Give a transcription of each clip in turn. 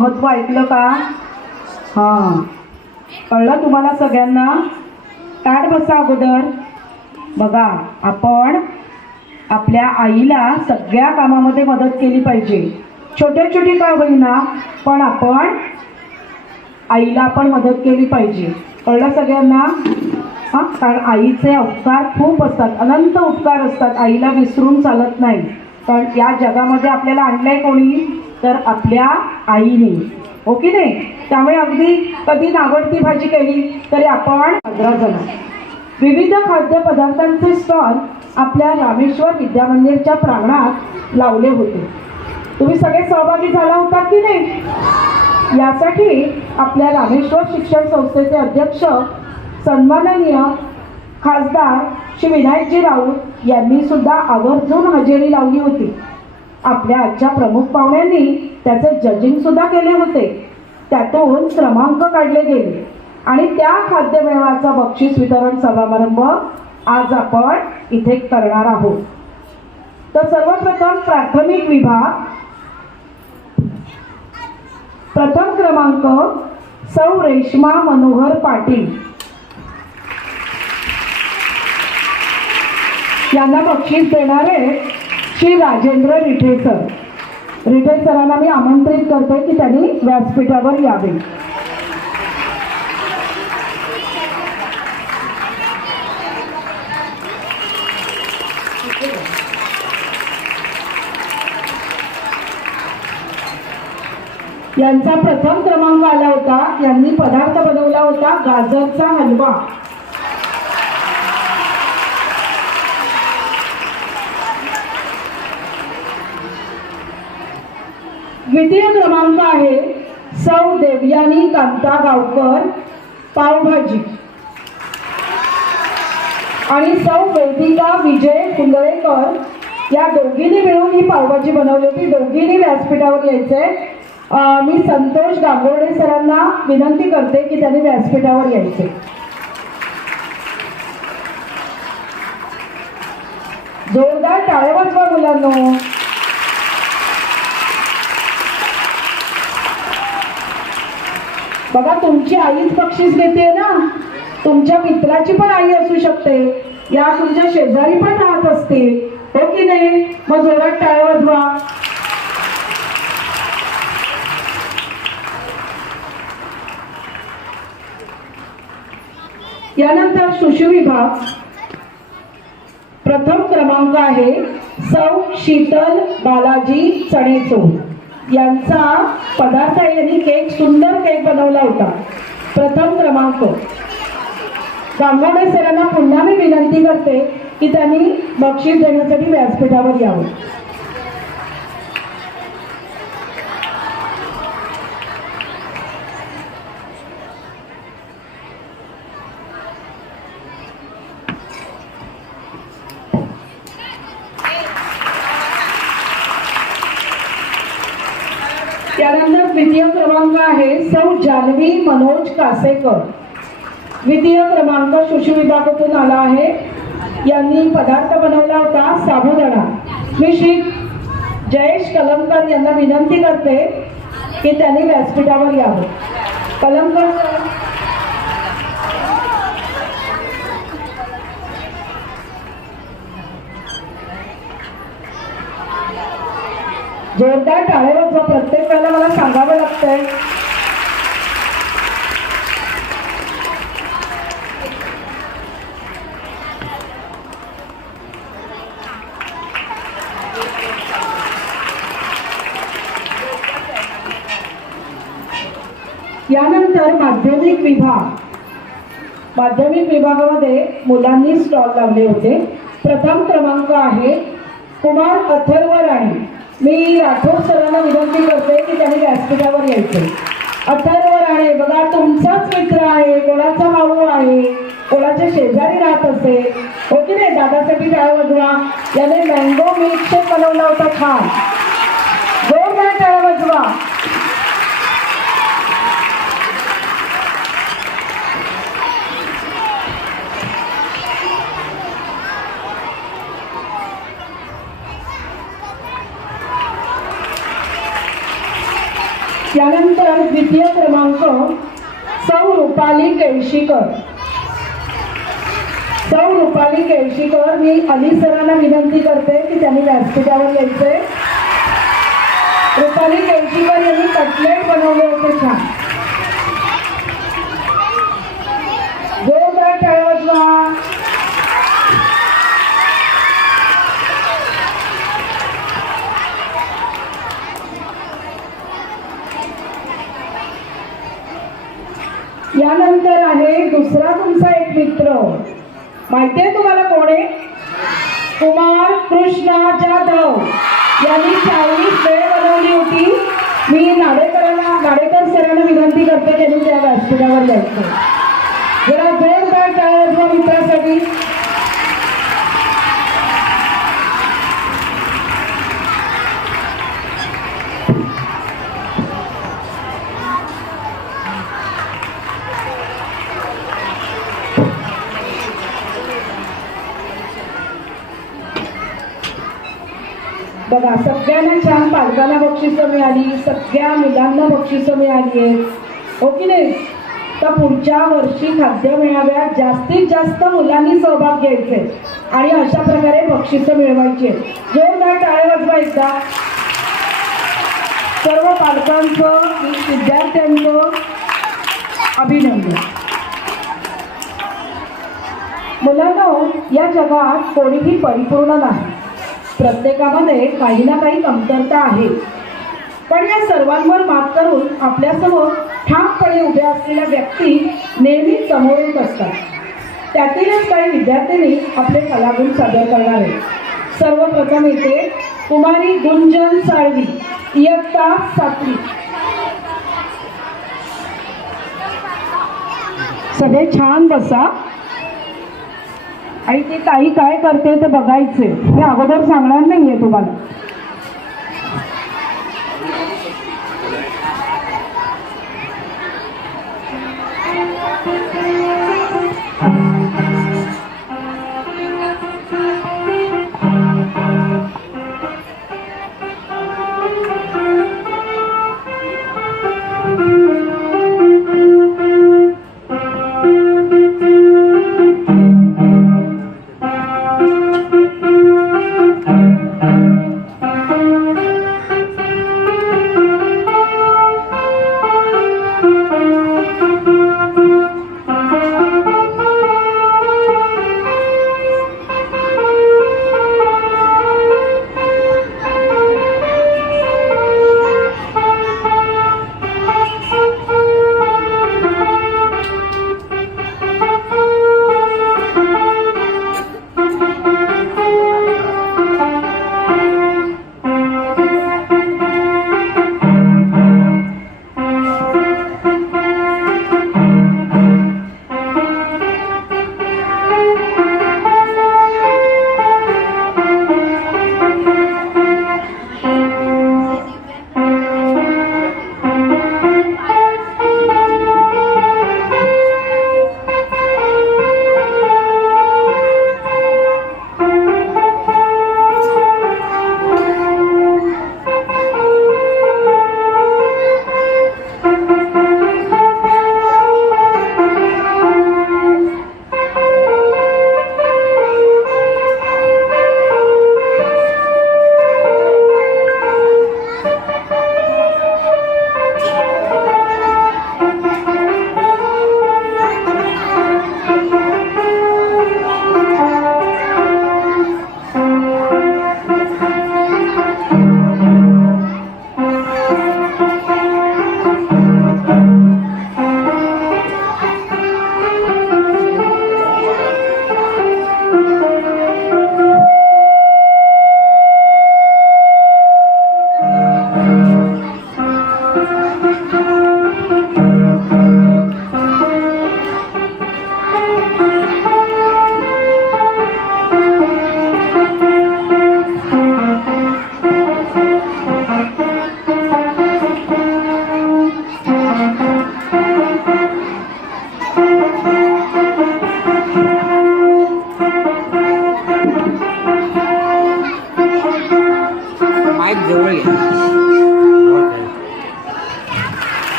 महत्त्व ऐकलं का? हां. कळलं तुम्हाला सगळ्यांना? ताट बसा अगोदर. बघा आपण आपल्या आईला सगळ्या कामामध्ये मदत केली पाहिजे. छोट्या छोटी का होईना पण आपण आईला पण मदत केली पाहिजे. कळलं सगळ्यांना? हां कारण आईचे उपकार खूप असतात. अनंत उपकार असतात. आईला विसरून चालत नाही. कारण या जगामध्ये आपल्याला आणलंय कोणी? तर आपल्या आईने. हो की नाही? त्यामुळे अगदी कधी नावडती भाजी केली तरी आपण पंधरा जण विविध खाद्यपदार्थांचे स्टॉल आपल्या रामेश्वर विद्यामंदिरच्या प्रांगणात लावले होते. तुम्ही सगळे सहभागी झाला होता की नाही? यासाठी आपल्या रामेश्वर शिक्षण संस्थेचे अध्यक्ष सन्माननीय खासदार श्री विनायकजी राऊत यांनी सुद्धा आवर्जून हजेरी लावली होती. आपल्या आजच्या प्रमुख पाहुण्यांनी त्याचे जजिंग सुद्धा केले होते. त्यातून क्रमांक काढले गेले. आणि त्या खाद्यमेळाचा बक्षीस वितरण समारंभ आज आपण इथे करणार आहोत. तर सर्वप्रथम प्राथमिक विभाग. प्रथम क्रमांक सौ रेश्मा मनोहर पाटील. यांना बक्षीस देणारे श्री राजेंद्र रिठेसर रिठेसरांना सरांना मी आमंत्रित करते की त्यांनी व्यासपीठावर यावे. यांचा प्रथम क्रमांक आला होता. यांनी पदार्थ बनवला होता. गाजरचा हलवा. द्वितीय क्रमांक आहे सौ देवयानी कांता गावकर पावभाजी. आणि सौ वेदिका विजय कुंदळेकर या दोघींनी मिळून ही पावभाजी बनवली होती. दोघींनी व्यासपीठावर यायचे. मी संतोष गांगोडे सरांना विनंती करते की त्यांनी व्यासपीठावर यायचे. जोरदार टाळ्या वाजवा मुलांना. बघा तुमची आईच बक्षीस घेते ना? तुमच्या मित्राची पण आई असू शकते. या तुमच्या शेजारी पण राहत असते हो की नाही? मग जोरात टाळ वाजवा. यानंतर शिशु विभाग. प्रथम क्रमांक आहे सौ शीतल बालाजी चणेचोर. यांचा पदार्थ आहे. यांनी केक सुंदर केक बनवला होता. प्रथम क्रमांक. गांगोडे सरांना पुन्हा मी विनंती करते की त्यांनी बक्षीस देण्यासाठी व्यासपीठावर यावं त्यानंतर द्वितीय क्रमांक आहे सौ जान्हवी मनोज कासेकर. द्वितीय क्रमांक शिशु विभागातून आला आहे. यांनी पदार्थ बनवला होता साबुदाणा. मी श्री जयेश कलमकर यांना विनंती करते की त्यांनी व्यासपीठावर यावं. कलमकर जोरदार टाळ्या प्रत्येकाला प्रत्येक वेळेला मला सांगावं लागतंय. यानंतर माध्यमिक विभाग. माध्यमिक विभागामध्ये मुलांनी स्टॉल लावले होते. प्रथम क्रमांक आहे कुमार अथर्व राणी मी राठोड सरांना विनंती करते की त्यांनी व्यासपीठावर यायचे. अथर्व राणे बघा तुमचाच मित्र आहे कोणाचा भाऊ आहे कोणाच्या शेजारी राहत असेल हो की नाही? दादासाठी टाळ वाजवा. याने मँगो मिल्कशेक बनवला होता छान. जोरदार टाळ वाजवा. त्यानंतर द्वितीय क्रमांक सौ रुपाली केळशीकर सौ रुपाली केळशीकर मी अली सरांना विनंती करते की त्यांनी व्यासपीठावर यायचंय. रुपाली केळशीकर यांनी कटलेट बनवले होते छान जोरदार टाळ्या वाजवा यानंतर आहे दुसरा तुमचा एक मित्र. माहितीये तुम्हाला कोण आहे? कुमार कृष्णा जाधव. यांनी चाळीस वेळ बनवली होती. मी नाडेकरांना नाडेकर सरांना विनंती करते त्यांनी त्या व्यासपीठावर जायचं. जरा जोरदार टाळ्या मित्रासाठी. बघा सगळ्यांना छान पालकांना बक्षिसं मिळाली सगळ्या मुलांना बक्षिसं मिळाली आहेत. हो की नाही? तर पुढच्या वर्षी खाद्य मेळाव्यात जास्तीत जास्त मुलांनी सहभाग घ्यायचे आणि अशा प्रकारे बक्षिसं मिळवायची. आहेत जोरदार टाळे वाजवा एकदा. सर्व पालकांचं विद्यार्थ्यांचं अभिनंदन. मुलांना या जगात कोणीही परिपूर्ण नाही. प्रत्येकामध्ये काही ना काही कमतरता आहे. पण या सर्वांवर मात करून आपल्यासमोर ठामपणे उभ्या असलेल्या व्यक्ती नेहमी समोर येत असतात. त्यातीलच काही विद्यार्थ्यांनी आपले कलागुण सादर करणार. आहेत सर्वप्रथम येते कुमारी गुंजन साळवी इयत्ता सातवी. सगळे छान बसा. आणि ती ताई काय करते ते बघायचे हे अगोदर सांगणार नाहीये तुम्हाला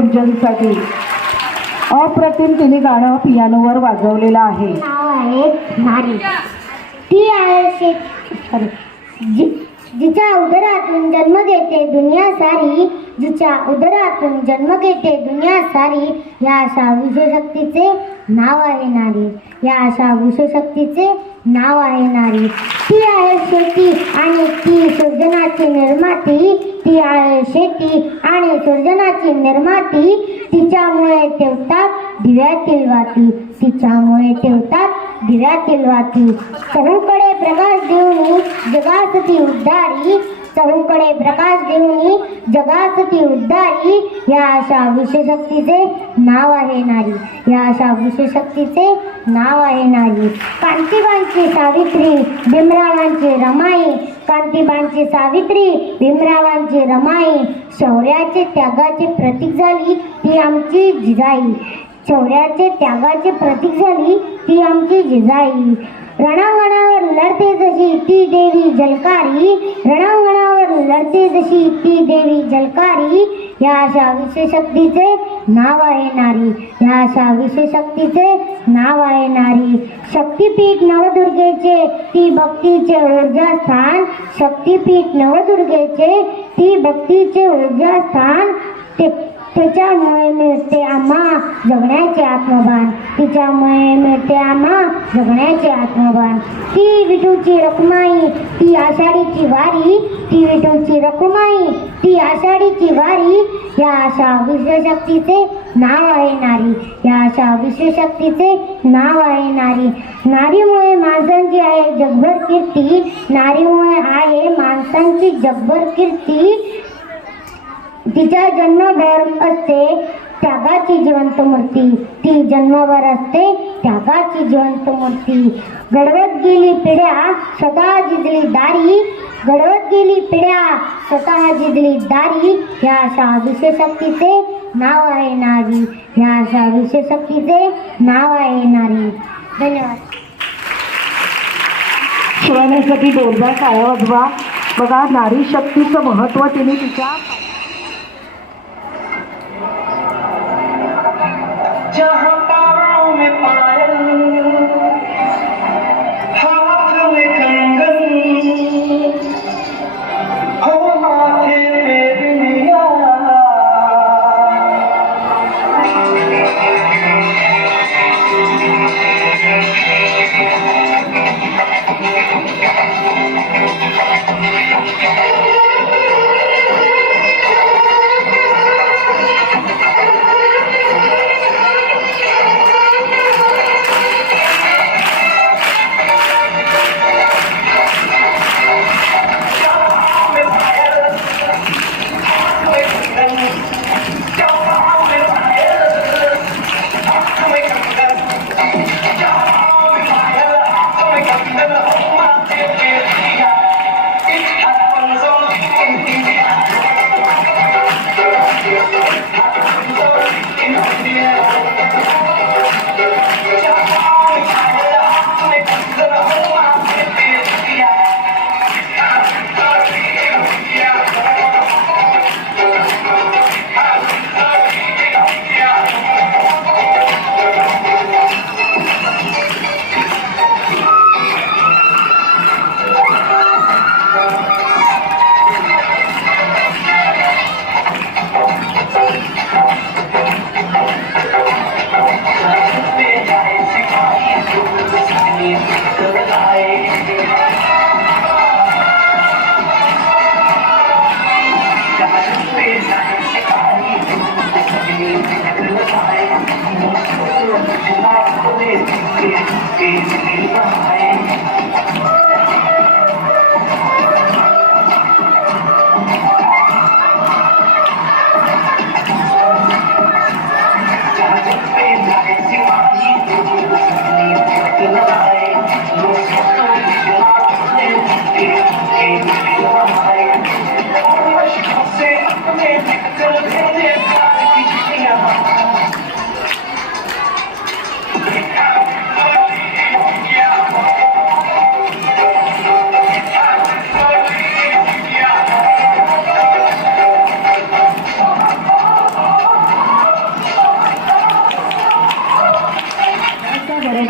गुंजनसाठी अप्रतिम तिने गाणं पियानोवर वाजवलेलं आहे. नाव आहे नारी ती आहे शेत सॉरी जिच्या उदरातून जन्म घेते दुनिया सारी जिच्या उदरातून जन्म घेते दुनिया सारी या अशा विश्वशक्तीचे नाव आहे नारी. या अशा विश्वशक्तीचे नाव आहे नारी ती आहे शेती आणि ती सृजनाची निर्माती ती आहे शेती आणि सृजनाची निर्माती तिच्यामुळे ठेवतात दिव्यातील वाती तिच्यामुळे ठेवतात दिव्यातील वाती सर्वकडे प्रकाश देऊन जगासती उद्धारी चहूकडे प्रकाश घेऊन जगात ती उद्धारी या अशा विशेषक्तीचे नाव आहे नारी. या अशा विशेषक्तीचे नाव आहे नारी. कांतीबांची सावित्री भीमरावांची रमाई. कांतीबांची सावित्री भीमरावांची रमाई. शौर्याचे त्यागाचे प्रतीक झाली ती आमची जिजाई. शौर्याचे त्यागाचे प्रतीक झाली ती आमची जिजाई. रणांगणावर लढते जशी ती देवी जलकारी रणांगणावर लढते जशी ती देवी जलकारी या अशा विशेषक्तीचे नाव आहे नारी या अशा विशेषक्तीचे नाव आहे नारी शक्तीपीठ नवदुर्गेचे ती भक्तीचे ऊर्जास्थान शक्तीपीठ नवदुर्गेचे ती भक्तीचे ऊर्जास्थान ते त्याच्यामुळे मिळते आम्हा जगण्याचे आत्मभान. तिच्यामुळे मिळते आम्हा जगण्याचे आत्मभान. ती विठूची रखुमाई ती आषाढीची वारी ती विठूची रखुमाई ती आषाढीची वारी. या अशा विश्वशक्तीचे नाव आहे नारी. या अशा विश्वशक्तीचे नाव आहे नारी. नारीमुळे माणसांची आहे जगभर कीर्ती. नारीमुळे आहे माणसांची जगभर कीर्ती. तिचा जन्मभर असते त्यागाची जिवंत मूर्ती. ती जन्मभर असते त्यागाची जिवंत मूर्ती. घडवत गेली पिढ्या स्वतः जिजली दारी. घडवत गेली पिढ्या स्वतः जिजली दारी. या अशा विशेषक्तीचे नाव आहे नारी. या अशा विशेषक्तीचे नाव आहे नारी. धन्यवाद. शिवण्यासाठी जोरदार टाळ्या वाजवा बघा नारी शक्तीचं महत्त्व तिने तिच्या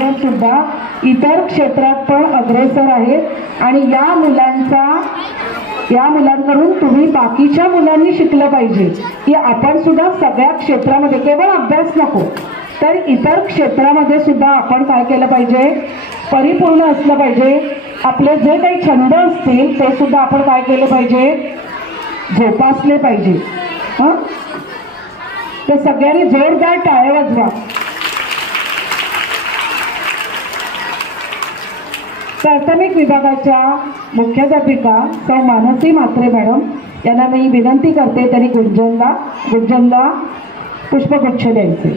सुद्धा इतर क्षेत्रात पण अग्रेसर आहेत. आणि या मुलांचा या मुलांकडून तुम्ही बाकीच्या मुलांनी शिकलं पाहिजे की आपण सुद्धा सगळ्या क्षेत्रामध्ये केवळ अभ्यास नको तर इतर क्षेत्रामध्ये सुद्धा आपण काय केलं पाहिजे? परिपूर्ण असलं पाहिजे. आपले जे काही छंद असतील ते सुद्धा आपण काय केलं पाहिजे? झोपासले पाहिजे. हं? तर सगळ्यांनी जोरदार टाळ्या वाजवा. प्राथमिक विभागाच्या मुख्याध्यापिका सौ मानसी म्हात्रे मॅडम यांना मी विनंती करते तरी गुंजनला गुंजनला पुष्पगुच्छ द्यायचे.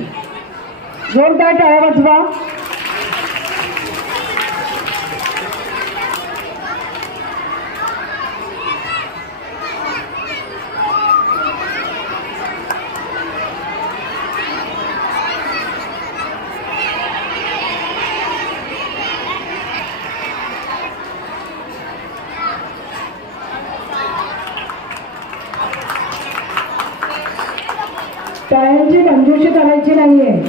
जोरदार टाळ्या वाजवा. टाळ्यांची कंजूशी करायची नाहीये.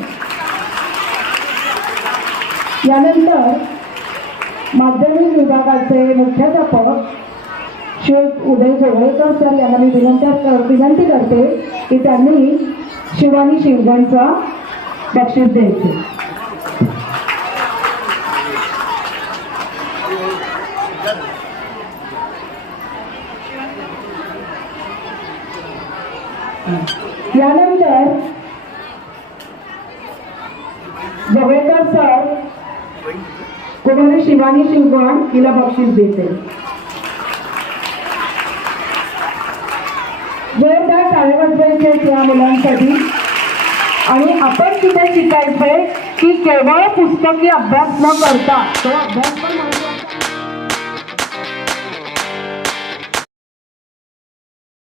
यानंतर माध्यमिक विभागाचे मुख्याध्यापक शेख उदय जोगळेकर सर यांना मी विनंती कर- विनंती करते की त्यांनी शिवानी शिवगणचा बक्षीस द्यायचे. यानंतर जवळकर सर तुम्हाला शिवानी शिवगण हिला बक्षीस देते. जोरदार टाळे वाजवायचे या मुलांसाठी. आणि आपण तिथे शिकायचंय की केवळ पुस्तकी अभ्यास न करता तो अभ्यास